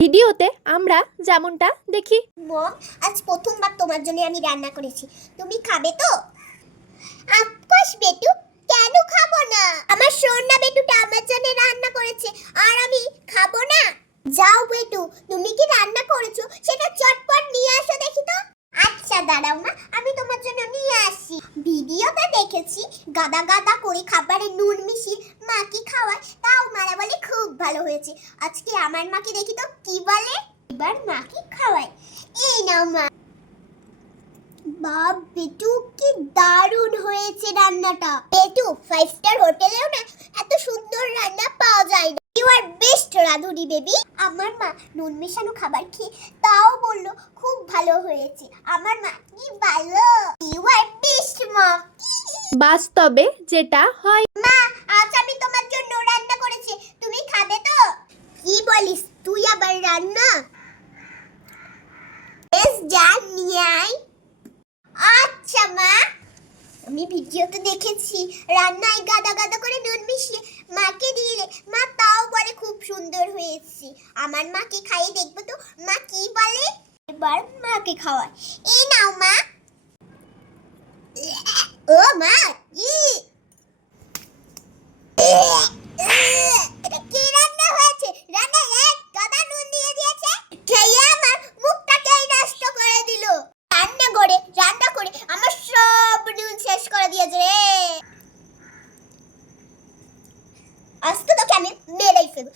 ভিডিওতে আমরা যেমনটা দেখি। মম, আজ প্রথমবার তোমার জন্য আমি রান্না করেছি, তুমি খাবে তো? আফকোর্স বেটু, কেন খাবো না? আমার সোনা বেটুটা আমার জন্য রান্না করেছে আর আমি খাবো না? যাও বেটু, তুমি কি রান্না করেছো সেটা চটপট নিয়ে আসো দেখি তো। আচ্ছা দাঁড়াও মা, আমি তোমার জন্য নিয়ে আসি। ভিডিওতে দেখেছি গাদা গাদা করে খাবারে নুন মিশিয়ে মাকে খাওয়ায়, তাও মারা বলে খুব ভালো হয়েছে। আজকে আমার মাকে দেখি তো কি বলে। এবার মাকে খাওয়ায়। এই নাও মা। বাপ বেটু, কি দারুণ হয়েছে রান্নাটা। বেটু, 5 স্টার হোটেলেও না এত সুন্দর রান্না পাওয়া যায় না। ইউ আর বেস্ট রাধুনি বেবি। আমার মা নুন মেশানো খাবার খেয়ে তাও বললো খুব ভালো হয়েছে। আমার মা কি ভালো। You are best mom. বাস্তবে যেটা হয়। মা, আজ আমি তোমার জন্য রান্না করেছি, তুমি খাবে তো? কি বলিস তুই আবার রান্না? বেশ, যা নিয়ে আয়। আচ্ছা মা। আমি ভিডিওতে দেখেছি রান্নায় গাদা গাদা করে নুন মিশিয়ে মাকে দিলে মা তাও বলে খুব সুন্দর হয়েছে। আমার মাকে খাইয়ে দেখবো তো মা কি বলে। এবার মাকে খাওয়ায়। এই নাও মা। ও মা, কি এটা কি রান্না হয়েছে? রান্না এক গাদা নুন দিয়ে দিয়েছে, খেয়ে আমার মুখটাকেই নষ্ট করে দিল। রান্না করে আমার সব নুন শেষ করে দিয়েছে রে। আজকে তোকে আমি মেরেই ফেলবো।